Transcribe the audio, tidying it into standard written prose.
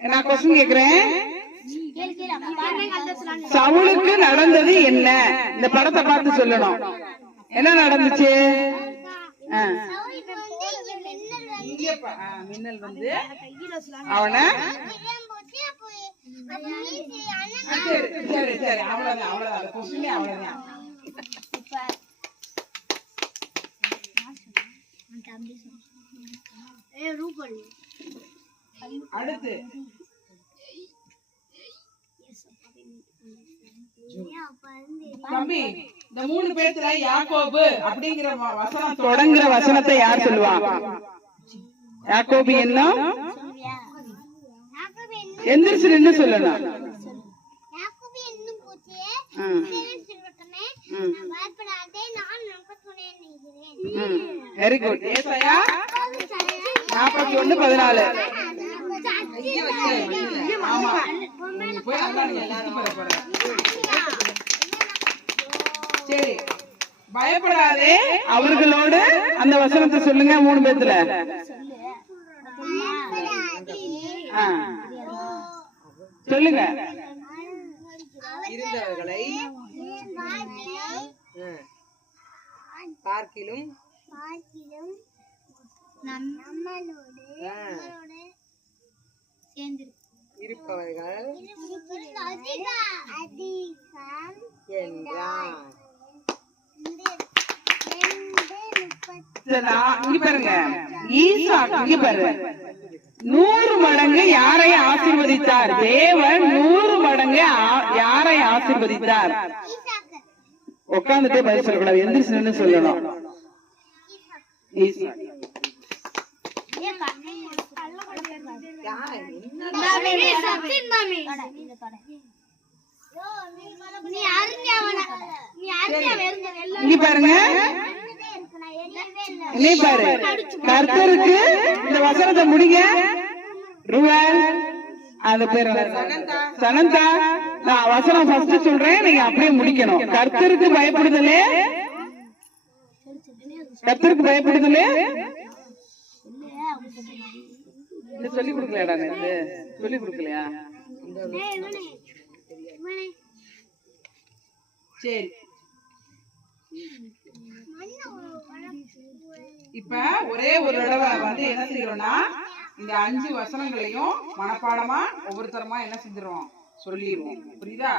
நான் கொஸ்டின் கேக்குறேன். சவுலுக்கு நடந்தது என்ன? இந்த படத்தை பார்த்து சொல்லணும். என்ன நடந்துச்சு? மின்னல் வந்து அவனை சரி சரி அவ்வளவுதான் அவ்வளவுதான் கொஸ்டின் அவ்வளவுதான். அடுத்து தம்பி இந்த 3 பேத்துல யாக்கோபு அப்படிங்கிற வசனம் தொடங்குற வசனத்தை யார் சொல்லுவா? யாக்கோபு என்ன? எந்திரிச்சு நின்னு சொல்லணும். Very good. ஏசாயா 41:14. ஆமா சரி பயப்படாதே அவர்களோடு அந்த வசனத்தை சொல்லுங்க 3 பேத்துல. சொல்லுங்க. இருந்தவர்களை பார்க்கிலும் இருப்பவர்கள் என்றார். இங்க பாருங்க ஈசாக்கு இங்க பாருங்க 100 மடங்கு யாரை ஆசீர்வதித்தார்? தேவன் 100 மடங்கு யாரை ஆசீர்வதித்தார்? உட்கார்ந்துட்டே பதில் சொல்லக்கூடாது, எந்திரிச்சு நின்னு சொல்லணும். இங்க பாருங்க நீ பாரு கர்த்தருக்கு இந்த வசனத்தை முடிங்க. ரூவல் அந்த பேர் சனந்தா. நான் வசனம் ஃபர்ஸ்ட் சொல்றேன், நீங்க அப்படியே முடிக்கணும். கர்த்தருக்கு பயப்படுதலே கர்த்தருக்கு பயப்படுதலே சொல்லி கொடுக்கலையாடா? நேத்து சொல்லி கொடுக்கலையா? சரி இப்ப ஒரே ஒரு தடவை வந்து என்ன செய்யறோம்னா இந்த 5 வசனங்களையும் மனப்பாடமா ஒவ்வொருத்தரமா என்ன செஞ்சிருவோம் சொல்லிடுவோம். புரியுதா?